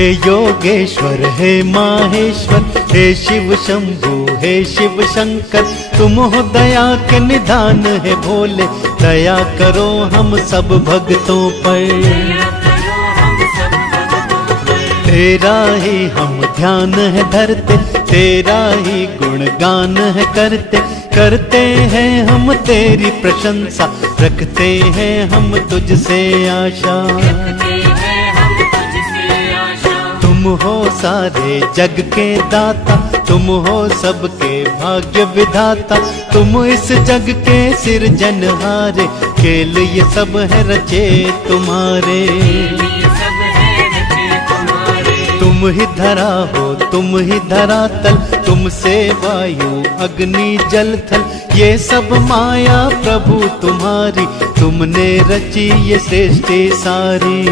हे योगेश्वर हे माहेश्वर, हे शिव शंभु हे शिव शंकर, तुम हो दया के निधान है भोले, दया करो हम सब भक्तों पर। तेरा ही हम ध्यान है धरते, तेरा ही गुणगान है करते, करते हैं हम तेरी प्रशंसा, रखते हैं हम तुझसे आशा। तुम हो सारे जग के दाता, तुम हो सबके भाग्य विधाता, तुम इस जग के सिरजनहारे, खेल ये सब है रचे तुम्हारे। तुम ही धरा हो तुम ही धरातल, तुमसे वायु अग्नि जल थल, ये सब माया प्रभु तुम्हारी, तुमने रची ये सृष्टि सारी।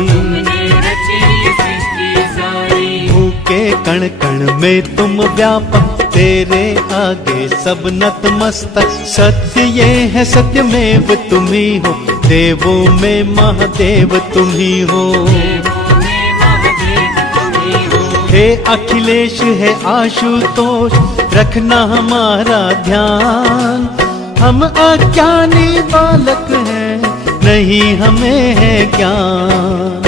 भूखे कण कण में तुम व्यापक, तेरे आगे सब नतमस्तक, सत्य ये है सत्यमेव तुम ही हो, देवों में महादेव तुम ही हो। हे अखिलेश है आशुतोष, रखना हमारा ध्यान, हम अज्ञानी बालक हैं, नहीं हमें है ज्ञान।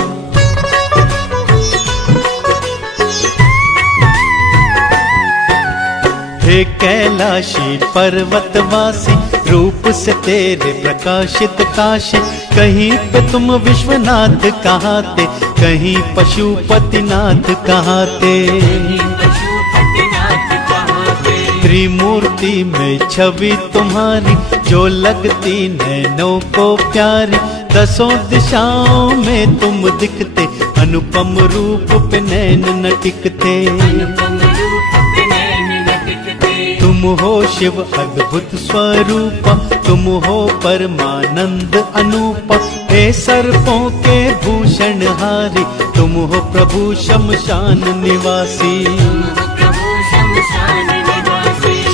हे कैलाशी पर्वतवासी, रूप से तेरे प्रकाशित काशी, कहीं पे तुम विश्वनाथ कहाते, कहीं पशुपतिनाथ कहाते। त्रिमूर्ति में छवि तुम्हारी, जो लगती नैनों को प्यारी, दसों दिशाओं में तुम दिखते, अनुपम रूप पे नैन न टिकते। तुम हो शिव अद्भुत स्वरूप, तुम हो परमानंद अनूप, हे सर्पों के भूषण हारी, तुम हो प्रभु शमशान निवासी।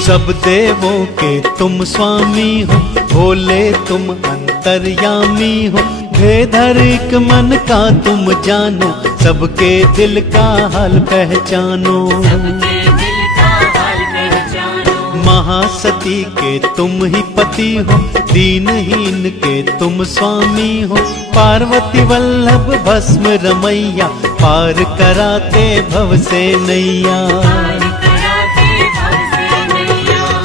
सब देवों के तुम स्वामी हो, भोले तुम अंतर्यामी हो, भेद हर एक मन का तुम जानो, सबके दिल का हाल पहचानो। महासती के तुम ही पति हो, दीनहीन के तुम स्वामी हो, पार्वती वल्लभ भस्म रमैया, पार कराते भव से नैया।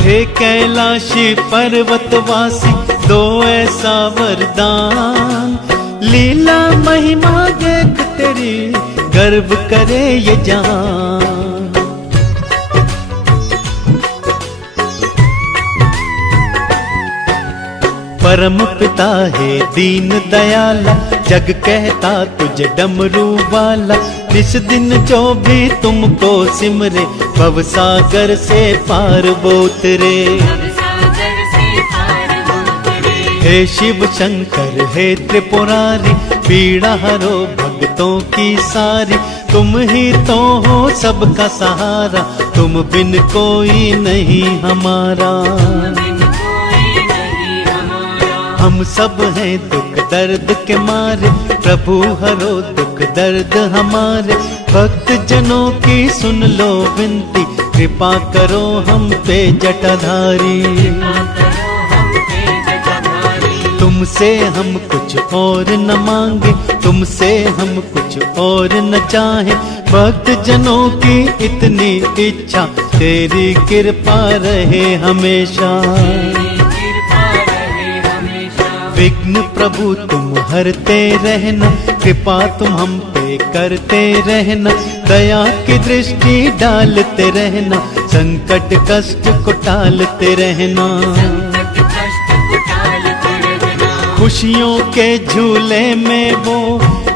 हे कैलाशी पर्वतवासी, दो ऐसा वरदान, लीला महिमा देख तेरी, गर्व करे ये जहां। परम पिता है दीन दयाला, जग कहता तुझे डमरू वाला, इस दिन जो भी तुमको सिमरे, भव सागर से पार वो उतरे। हे शिव शंकर हे त्रिपुरारी, पीड़ा हरो भक्तों की सारी, तुम ही तो हो सबका सहारा, तुम बिन कोई नहीं हमारा। हम सब हैं दुख दर्द के मारे, प्रभु हरो दुख दर्द हमारे, भक्त जनों की सुन लो विनती, कृपा करो हम पे जटाधारी। तुमसे हम कुछ और न मांगे, तुमसे हम कुछ और न चाहे, भक्त जनों की इतनी इच्छा, तेरी कृपा रहे हमेशा। विघ्न प्रभु तुम हरते रहना, कृपा तुम हम पे करते रहना, दया की दृष्टि डालते रहना, संकट कष्ट को टालते रहना। खुशियों के झूले में वो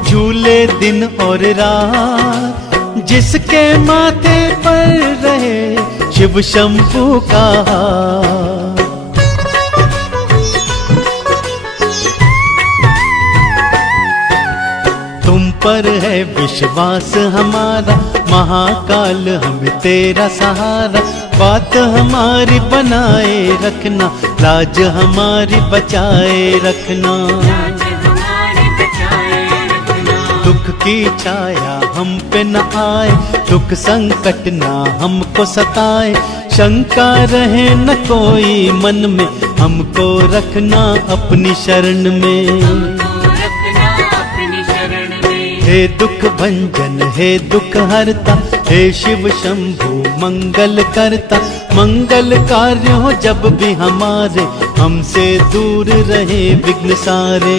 झूले दिन और रात, जिसके माथे पर रहे शिव शंभु का हाथ। तुम पर है विश्वास हमारा, महाकाल हम तेरा सहारा, बात हमारी बनाए रखना, लाज हमारी बचाए रखना। दुख की छाया हम पे न आए, दुख संकट ना हमको सताए, शंका रहे न कोई मन में, हमको रखना अपनी शरण में। हे दुख भंजन हे दुख हरता, हे शिव शंभु मंगल करता, मंगल कार्य हो जब भी हमारे, हमसे दूर रहे विघ्न सारे।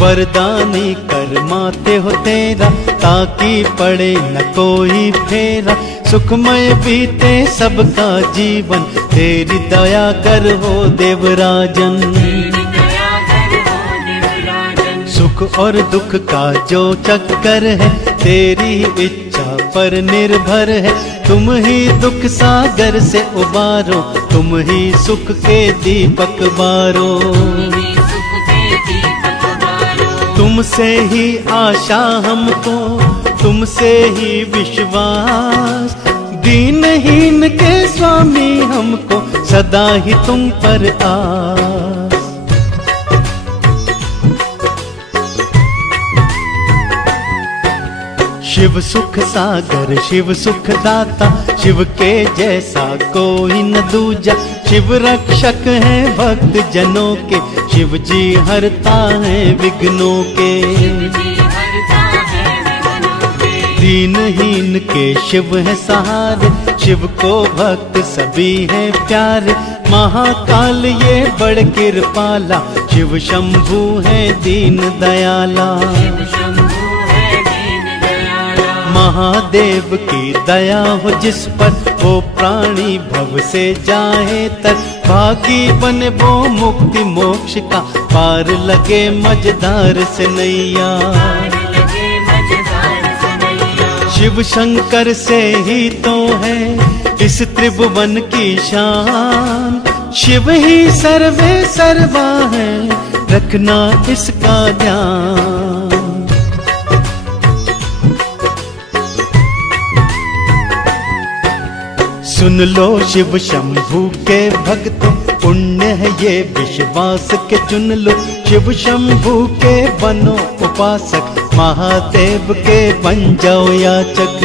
वरदानी कर माते हो तेरा, ताकि पड़े न कोई फेरा, सुखमय बीते सबका जीवन, तेरी दया कर हो देवराजन। सुख और दुख का जो चक्कर है, तेरी इच्छा पर निर्भर है, तुम ही दुख सागर से उबारो, तुम ही सुख के दीपक बारो। तुमसे ही आशा हमको, तुमसे ही विश्वास, दीनहीन के स्वामी हमको सदा ही तुम पर आस। शिव सुख सागर शिव सुख दाता, शिव के जैसा कोई न दूजा, शिव रक्षक है भक्त जनों के, शिव जी हरता है विघ्नों के। दीनहीन के शिव है सहारे, शिव को भक्त सभी है प्यारे, महाकाल ये बड़ कृपाला, शिव शंभु है दीन दयाला। महादेव की दया हो जिस पर, वो प्राणी भव से जाए तर, भागी बने वो मुक्ति मोक्ष का, पार लगे मझधार से नैया। शिव शंकर से ही तो है इस त्रिभुवन की शान, शिव ही सर्वे सर्वा है, रखना इसका ध्यान। सुन लो शिव शंभु के भक्तों, पुण्य है ये विश्वास के चुन लो, शिव शंभु के बनो उपासक, महादेव के बन जाओ याचक।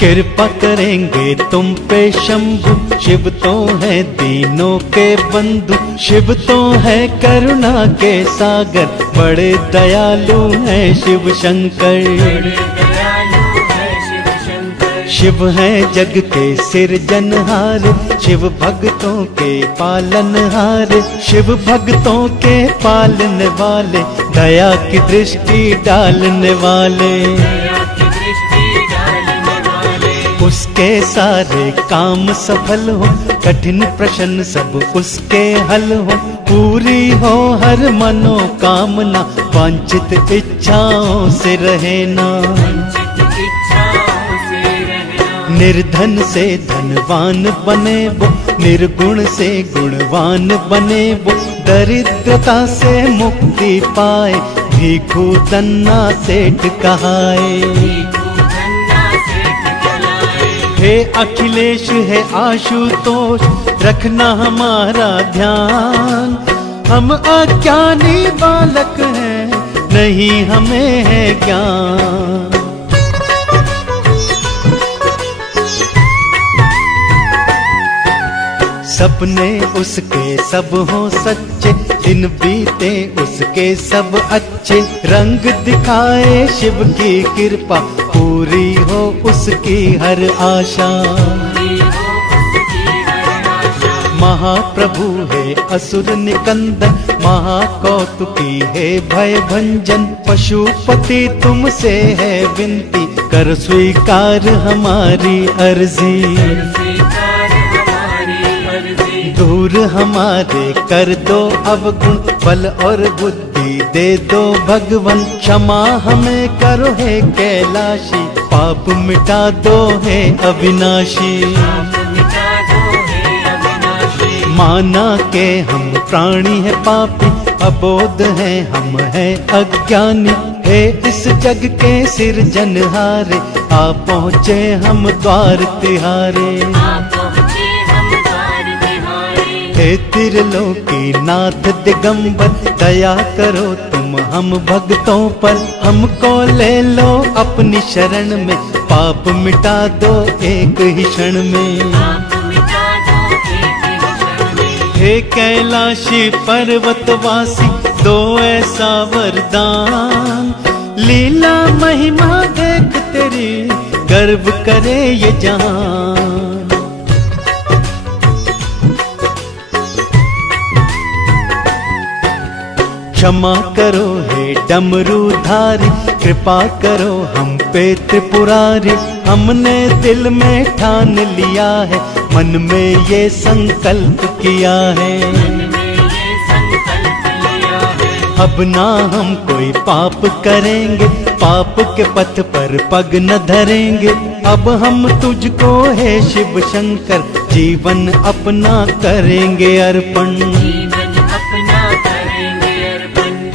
कृपा करेंगे तुम पे शंभु, शिव तो है दीनों के बंधु, शिव तो है करुणा के सागर, बड़े दयालु है शिव शंकर। शिव है जग के सिरजनहार, शिव भक्तों के पालनहार, शिव भक्तों के पालने वाले, दया की दृष्टि डालने वाले। उसके सारे काम सफल हो, कठिन प्रश्न सब उसके हल हो, पूरी हो हर मनोकामना, वांछित इच्छाओं से रहना। निर्धन से धनवान बने वो, निर्गुण से गुणवान बने वो, दरिद्रता से मुक्ति पाए, भीखू दन्ना सेठ कहाए। हे अखिलेश है आशुतोष, रखना हमारा ध्यान, हम अज्ञानी बालक हैं, नहीं हमें है ज्ञान। सपने उसके सब हो सच्चे, दिन बीते उसके सब अच्छे, रंग दिखाए शिव की कृपा, पूरी हो उसकी हर आशा। महाप्रभु है असुर निकंदन, महाकौतुकी है भय भंजन, पशुपति तुमसे है विनती, कर स्वीकार हमारी अर्जी। दूर हमारे कर दो अवगुण, बल और बुद्धि दे दो भगवन, क्षमा हमें करो है कैलाशी, पाप मिटा दो है अविनाशी। माना के हम प्राणी है पापी, अबोध है हम है अज्ञानी, हे इस जग के सिरजनहारे, आ पहुँचे हम द्वार तिहारे। हे त्रिलोकी नाथ दिगंबर, दया करो तुम हम भक्तों पर। हमको ले लो अपनी शरण में, पाप मिटा दो एक ही क्षण में। हे कैलाशी पर्वतवासी, दो ऐसा वरदान, लीला महिमा देख तेरी, गर्व करे ये जहान। क्षमा करो हे डमरूधारी, कृपा करो हम पे त्रिपुरारी। हमने दिल में ठान लिया है, मन में ये संकल्प किया है। अब ना हम कोई पाप करेंगे, पाप के पथ पर पग न धरेंगे। अब हम तुझको है शिव शंकर, जीवन अपना करेंगे अर्पण।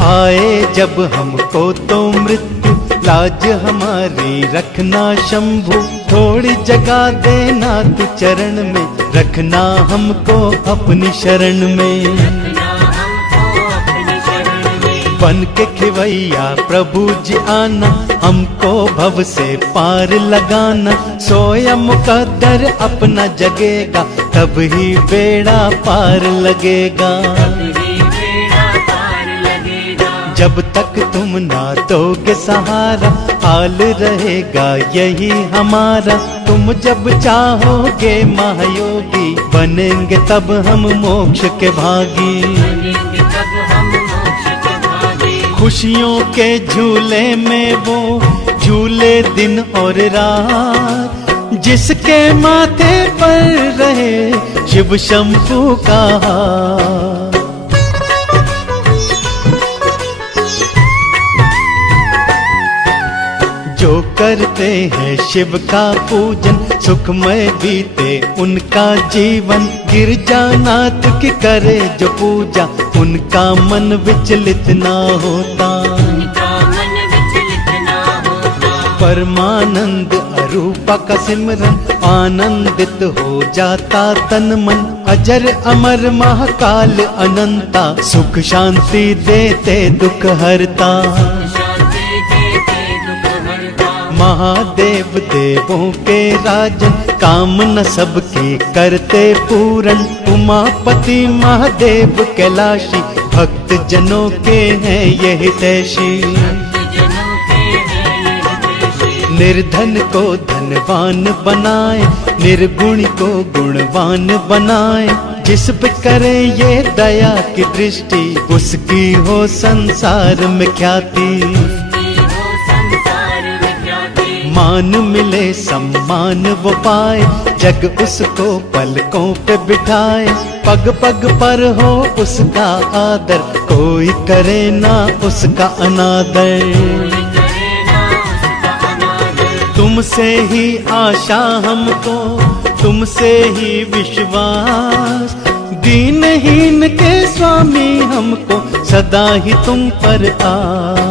आए जब हमको तो मृत्यु, लाज हमारी रखना शंभु। थोड़ी जगह देना तू चरण में, रखना हमको अपनी शरण में। बन के खिवैया प्रभु जी आना, हमको भव से पार लगाना। सोया मुकद्दर अपना जगेगा, तब ही बेड़ा पार लगेगा। जब तक तुम ना दोगे सहारा, हाल रहेगा यही हमारा। तुम जब चाहोगे महायोगी, बनेंगे तब हम मोक्ष के भागी। खुशियों के झूले में वो झूले दिन और रात, जिसके माथे पर रहे शिव शंभू का हाथ। जो करते हैं शिव का पूजन, सुखमय बीते उनका जीवन। गिरजानाथ की करे जो पूजा, उनका मन विचलित ना होता। परमानंद अरूपा का सिमरन, आनंदित हो जाता तन मन। अजर अमर महाकाल अनंता, सुख शांति देते दुख हरता। महादेव देवों के राजन, कामना सबकी करते पूरन। उमापति महादेव कैलाशी, भक्त जनों के हैं ये हितैषी। निर्धन को धनवान बनाए, निर्गुण को गुणवान बनाए। जिस पे करे ये दया की दृष्टि, उसकी हो संसार में ख्याति। मान मिले सम्मान वो पाए, जग उसको पलकों पे बिठाए। पग पग पर हो उसका आदर, कोई करे ना उसका अनादर। तुमसे ही आशा हमको, तुमसे ही विश्वास। दीनहीन के स्वामी हमको, सदा ही तुम पर आस।